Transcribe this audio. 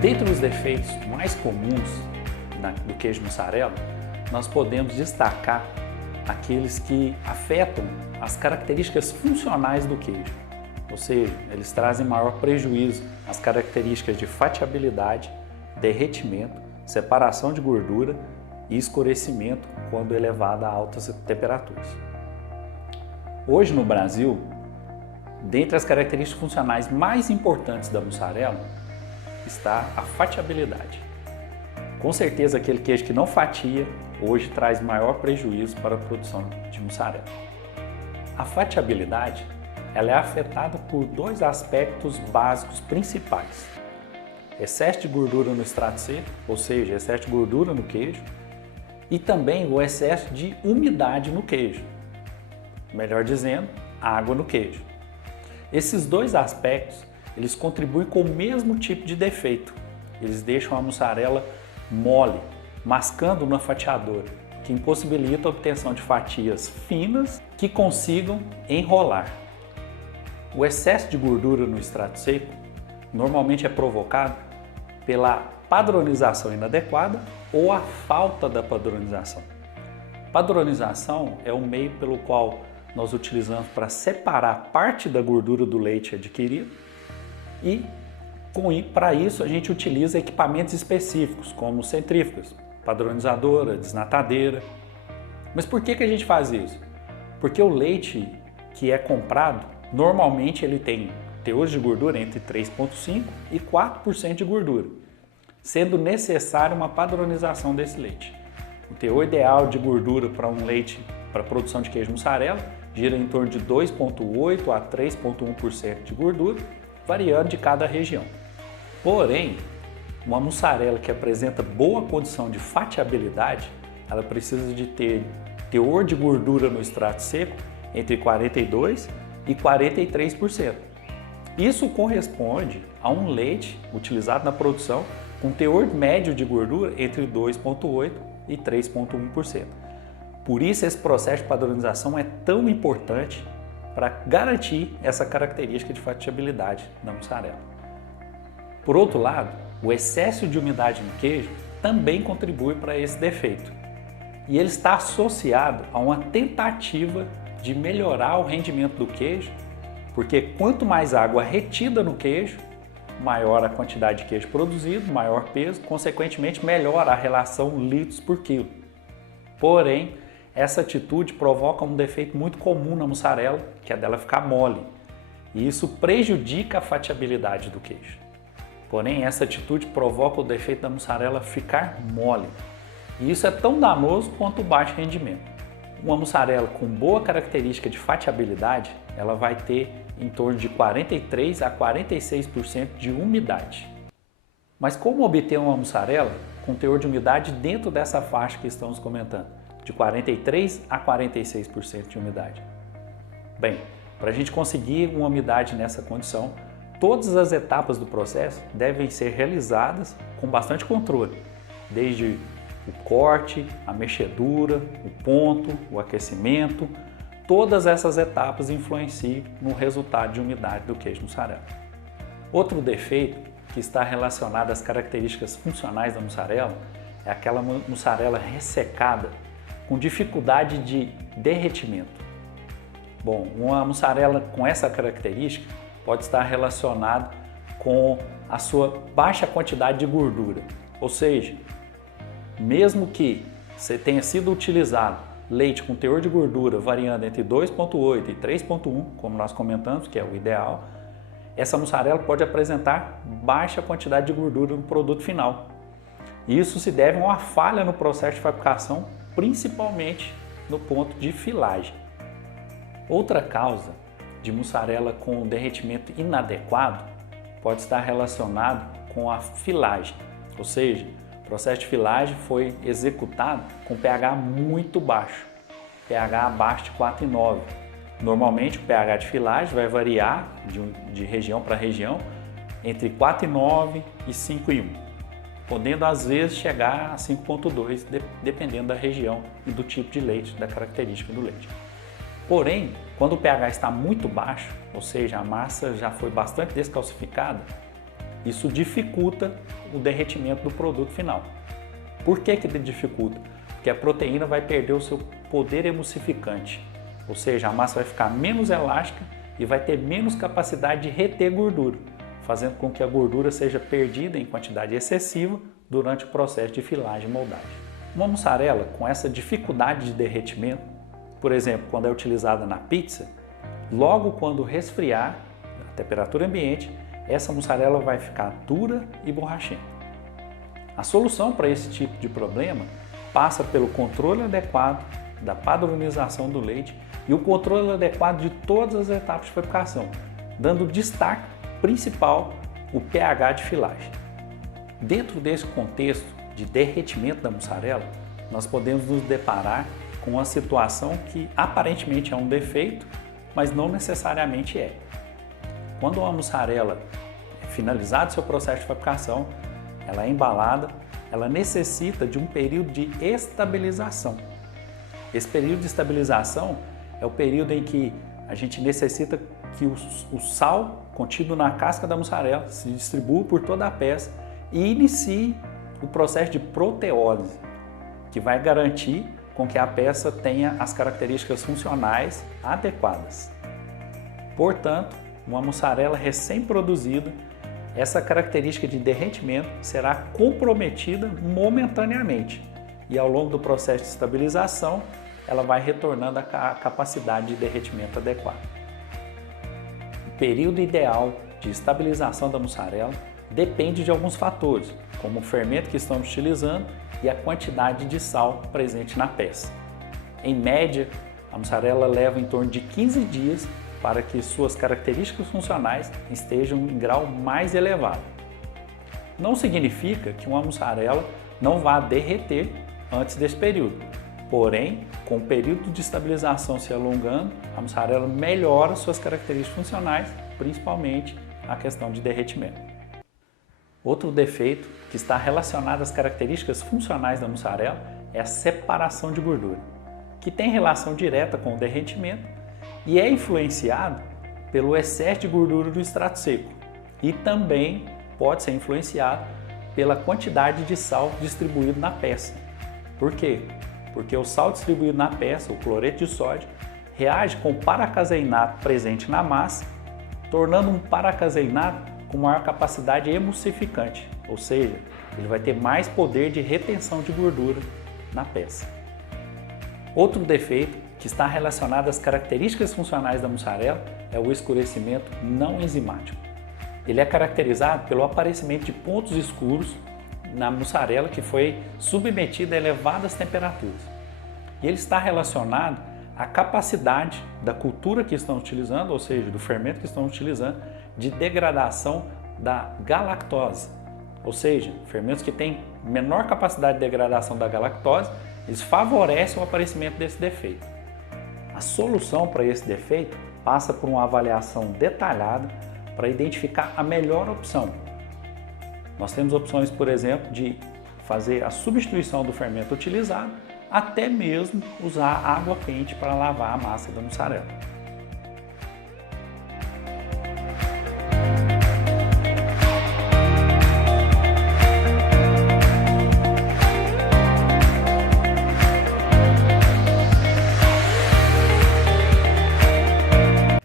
Dentre os defeitos mais comuns do queijo mussarela, nós podemos destacar aqueles que afetam as características funcionais do queijo, ou seja, eles trazem maior prejuízo às características de fatiabilidade, derretimento, separação de gordura e escurecimento quando elevado a altas temperaturas. Hoje no Brasil, dentre as características funcionais mais importantes da mussarela, está a fatiabilidade. Com certeza aquele queijo que não fatia hoje traz maior prejuízo para a produção de mussarela. A fatiabilidade ela é afetada por dois aspectos básicos principais: excesso de gordura no extrato seco, ou seja, excesso de gordura no queijo, e também o excesso de umidade no queijo, melhor dizendo, água no queijo. Esses dois aspectos eles contribuem com o mesmo tipo de defeito. Eles deixam a mussarela mole, mascando na fatiadora, que impossibilita a obtenção de fatias finas que consigam enrolar. O excesso de gordura no extrato seco normalmente é provocado pela padronização inadequada ou a falta da padronização. Padronização é o meio pelo qual nós utilizamos para separar parte da gordura do leite adquirido e para isso a gente utiliza equipamentos específicos como centrífugas, padronizadora, desnatadeira. Mas por que a gente faz isso? Porque o leite que é comprado, normalmente ele tem teores de gordura entre 3,5% e 4% de gordura, sendo necessária uma padronização desse leite. O teor ideal de gordura para um leite para produção de queijo mussarela gira em torno de 2,8% a 3,1% de gordura, variando de cada região. Porém, uma mussarela que apresenta boa condição de fatiabilidade, ela precisa de ter teor de gordura no extrato seco entre 42% e 43%. Isso corresponde a um leite utilizado na produção com teor médio de gordura entre 2,8% e 3,1%. Por isso, esse processo de padronização é tão importante para garantir essa característica de fatiabilidade da mussarela. Por outro lado, o excesso de umidade no queijo também contribui para esse defeito. E ele está associado a uma tentativa de melhorar o rendimento do queijo, porque quanto mais água retida no queijo, maior a quantidade de queijo produzido, maior peso, consequentemente melhor a relação litros por quilo. Porém, essa atitude provoca um defeito muito comum na mussarela, que é dela ficar mole, e isso prejudica a fatiabilidade do queijo. Porém, essa atitude provoca o defeito da mussarela ficar mole, e isso é tão danoso quanto o baixo rendimento. Uma mussarela com boa característica de fatiabilidade, ela vai ter em torno de 43% a 46% de umidade. Mas como obter uma mussarela com teor de umidade dentro dessa faixa que estamos comentando, de 43% a 46% de umidade? Bem, para a gente conseguir uma umidade nessa condição, todas as etapas do processo devem ser realizadas com bastante controle, desde o corte, a mexedura, o ponto, o aquecimento. Todas essas etapas influenciam no resultado de umidade do queijo mussarela. Outro defeito que está relacionado às características funcionais da mussarela é aquela mussarela ressecada com dificuldade de derretimento. Bom, uma mussarela com essa característica pode estar relacionada com a sua baixa quantidade de gordura, ou seja, mesmo que você tenha sido utilizado leite com teor de gordura variando entre 2,8 e 3,1, como nós comentamos, que é o ideal, essa mussarela pode apresentar baixa quantidade de gordura no produto final. Isso se deve a uma falha no processo de fabricação, principalmente no ponto de filagem. Outra causa de mussarela com derretimento inadequado pode estar relacionado com a filagem, ou seja, o processo de filagem foi executado com pH muito baixo, pH abaixo de 4,9. Normalmente o pH de filagem vai variar de região para região entre 4,9 e 5,1, podendo às vezes chegar a 5,2, dependendo da região e do tipo de leite, da característica do leite. Porém, quando o pH está muito baixo, ou seja, a massa já foi bastante descalcificada, isso dificulta o derretimento do produto final. Por que ele dificulta? Porque a proteína vai perder o seu poder emulsificante, ou seja, a massa vai ficar menos elástica e vai ter menos capacidade de reter gordura, fazendo com que a gordura seja perdida em quantidade excessiva durante o processo de filagem e moldagem. Uma mussarela com essa dificuldade de derretimento, por exemplo, quando é utilizada na pizza, logo quando resfriar a temperatura ambiente, essa mussarela vai ficar dura e borrachenta. A solução para esse tipo de problema passa pelo controle adequado da padronização do leite e o controle adequado de todas as etapas de fabricação, dando destaque principal o pH de filagem. Dentro desse contexto de derretimento da mussarela, nós podemos nos deparar com uma situação que aparentemente é um defeito, mas não necessariamente é. Quando uma mussarela é finalizado seu processo de fabricação, ela é embalada, ela necessita de um período de estabilização. Esse período de estabilização é o período em que a gente necessita que o sal contido na casca da mussarela se distribua por toda a peça e inicie o processo de proteólise, que vai garantir com que a peça tenha as características funcionais adequadas. Portanto, uma mussarela recém-produzida, essa característica de derretimento será comprometida momentaneamente e ao longo do processo de estabilização ela vai retornando à capacidade de derretimento adequada. O período ideal de estabilização da mussarela depende de alguns fatores, como o fermento que estamos utilizando e a quantidade de sal presente na peça. Em média, a mussarela leva em torno de 15 dias para que suas características funcionais estejam em grau mais elevado. Não significa que uma mussarela não vá derreter antes desse período, porém, com o período de estabilização se alongando, a mussarela melhora suas características funcionais, principalmente a questão de derretimento. Outro defeito que está relacionado às características funcionais da mussarela é a separação de gordura, que tem relação direta com o derretimento e é influenciado pelo excesso de gordura do extrato seco e também pode ser influenciado pela quantidade de sal distribuído na peça. Por quê? Porque o sal distribuído na peça, o cloreto de sódio, reage com o paracaseinato presente na massa, tornando um paracaseinato com maior capacidade emulsificante, ou seja, ele vai ter mais poder de retenção de gordura na peça. Outro defeito que está relacionado às características funcionais da mussarela é o escurecimento não enzimático. Ele é caracterizado pelo aparecimento de pontos escuros na mussarela que foi submetida a elevadas temperaturas. E ele está relacionado à capacidade da cultura que estão utilizando, ou seja, do fermento que estão utilizando, de degradação da galactose. Ou seja, fermentos que têm menor capacidade de degradação da galactose, eles favorecem o aparecimento desse defeito. A solução para esse defeito passa por uma avaliação detalhada para identificar a melhor opção. Nós temos opções, por exemplo, de fazer a substituição do fermento utilizado, até mesmo usar água quente para lavar a massa da mussarela.